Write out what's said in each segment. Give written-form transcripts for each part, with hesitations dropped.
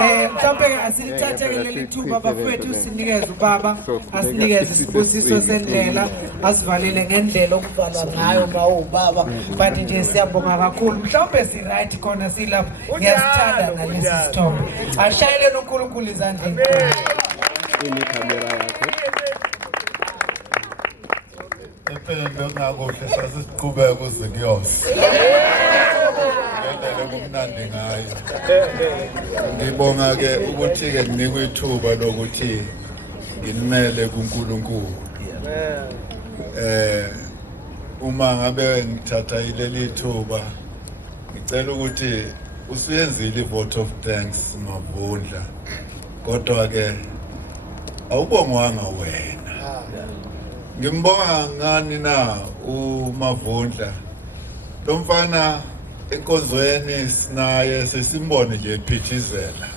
mhlawumbe asilithathe leli thuba bafowethu sinikeze ubaba asinikeze isibusiso sendlela asivalele ngendlela okuvalwa ngayo bawubaba but nje siyabonga kakhulu mhlawumbe si right khona silapha ngiyasithanda ngalesi sithombe ashayele uNkulunkulu izandleni ikamera yakho empeleni bekunakuhle sasiqhubeka kuze kuyose ngendlela kumnandi ngayo ngibonga ke ukuthi ke nginikwe ithuba lokuthi ngimele kuNkulunkulu uma ngabe ngithatha ileli thuba ngicela ukuthi usuyenzile ivote of thanks Mavundla kodwa ke awubongwanga wena ngimbonga ngani na uMavundla lo mfana enkonzweni sinaye sesimbone nje ephithizela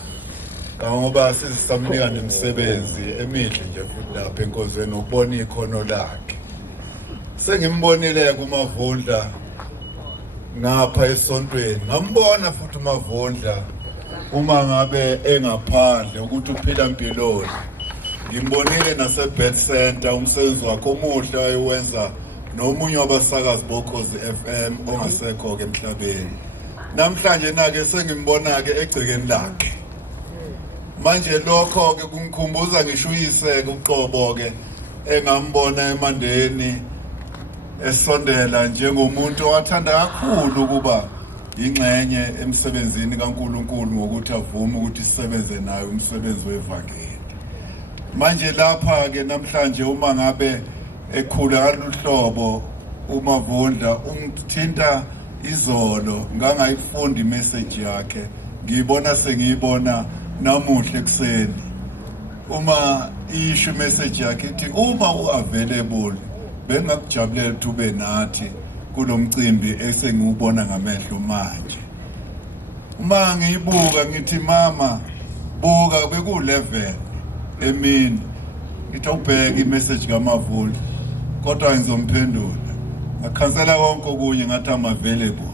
ngoba sisamnika nemisebenzi emihle nje futhi lapha enkonzweni ukubona ikhono lakhe sengimbonile kuMavundla ngapha esontweni ngambona futhi uMavundla uma ngabe engaphandle ukuthi uphila impiloni ngimbonile nase-Birth Center umsebenzi wakhe omuhle ayewenza nomunye wabasakazi bokhozi FM ongasekho-ke emhlabeni namhlanje na-ke sengimbona-ke egcekeni lakhe manje lokho-ke kungikhumbuza ngisho uyise-ke uqobo-ke engambona eMandeni esondela njengomuntu owathanda kakhulu ukuba ingxenye emsebenzini kaNkulunkulu ngokuthi avume ukuthi sisebenze naye umsebenzi wevangeli manje lapha ke namhlanje uma ngabe ekhula kaluhlobo uMavundla ungithinta izolo ngangayifunda imessage yakhe ngiyibona sengiyibona namuhle ekseni uma isho message yakhe ithi uma uavailable bengakujabulela ukuthi ube nathi kulomcimbi esengiwubona ngamehlo manje uma ngiyibuka ngithi mama buka beku11 emini ngithi ubheke imessage kaMavundla kodwa ngizomphendula ngakhansela konke okunye ngathi am available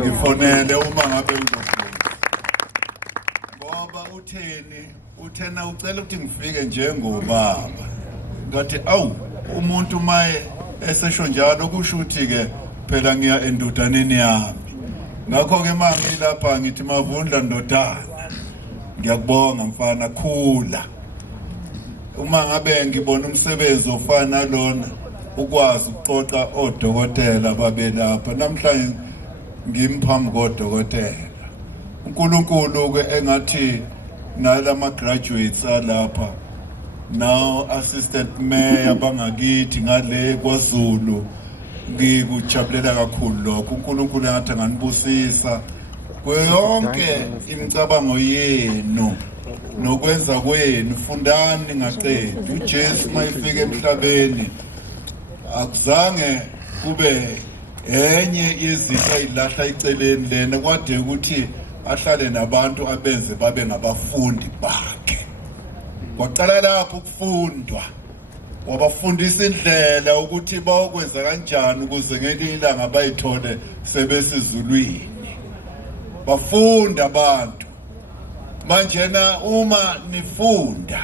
ngifonele uma ngabe uzofuna ngoba uthena ucela ukuthi ngifike njengobaba ngathi awu umuntu maye esesho njalo kusho ukuthi ke phela ngiya endodaneni yami ngakho ke manje lapha ngithi Mavundla ndodana ngiyakubonga mfana khula uma ngabe ngibona umsebenzi ofana lona ukwazi ukuxoxa odokotela babelapha namhlanje ngimphambi kodokotela uNkulunkulu ke engathi nalama graduates alapha now assistant mayor bangakithi ngale kwaZulu ngikujabulela kakhulu lokho uNkulunkulu engathi nganibusisa kweyonke imicabango yenu nokwenza kwenu fundani ngacela uJesu mayifika emhlabeni akuzange kube enye izinto ayilahla iceleni lena kwade ukuthi ahlale nabantu abenze babe ngabafundi bakhe waqala lapho ukufundwa wabafundisa indlela ukuthi bawokwenza kanjani ukuze ngelinye ilanga bayithole sebesizulwini bafunda abantu manje na uma nifunda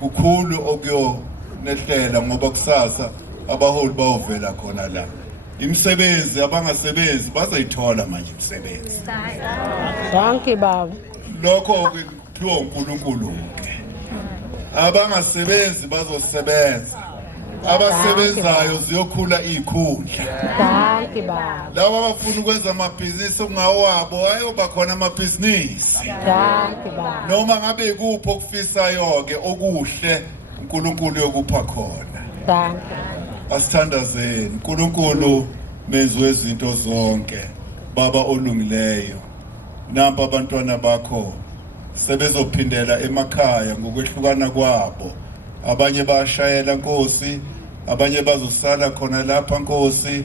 kukhulu okuyonehlela ngoba kusasa abaholi bawovela khona la imisebenzi abangasebenzi bazayithola manje imisebenzi Dankie baba lokho kuphiwa uNkulunkulu ke abangasebenzi bazosebenza abasebenzayo ziyokhula izikhundla Dankie baba laba abafuna ukwenza amabhizinisi ongawabo ayoba khona amabhizinisi Dankie baba noma ngabe ikuphi okufisayo ke okuhle uNkulunkulu yokupha khona Dankie asithandazeni uNkulunkulu menzi wezinto zonke baba olungileyo namba abantwana bakho sebezophindela emakhaya ngokwehlukana kwabo abanye bashayela Nkosi abanye bazosala khona lapha Nkosi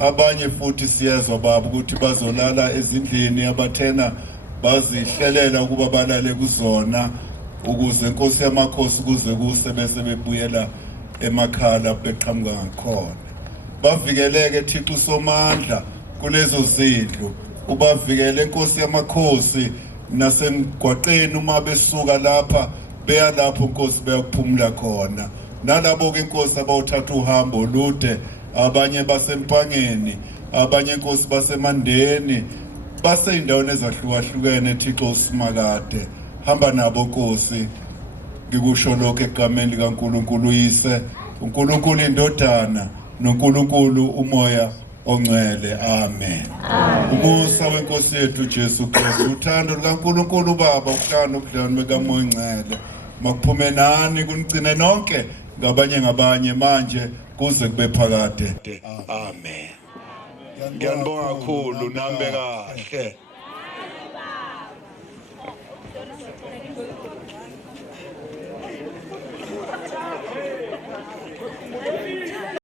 abanye futhi siyezwa baba ukuthi bazolala ezindlini abathena bazihlelela ukuba balale kuzona ukuze Nkosi yamakhosi kuze kuse bese bebuyela emakhaya beqhamuka ngakhona bavikeleke Thixo somandla kulezo zindlu ubavikele Nkosi yamakhosi nasemgwaqeni uma besuka lapha beya lapho Nkosi beyakuphumula khona. Nalabo ke Nkosi abawuthatha uhambo olude, abanye basempangeni, abanye Nkosi basemandeni, baseyindaweni ezahlukahlukene. Thixo usimakade, hamba nabo Nkosi. Ngikusho lokho egameni likaNkulunkulu uyise, uNkulunkulu indodana, noNkulunkulu umoya ongcwele. Amen. Umusa weNkosi yethu Jesu Kristu, uthando lukaNkulunkulu uBaba, ukuhlala ubudlelwano bekaMoya Ongcwele makuphume nani kunigcine nonke ngabanye manje kuze kube phakade. Amen. Ngiyanibonga kakhulu, nambe kahle.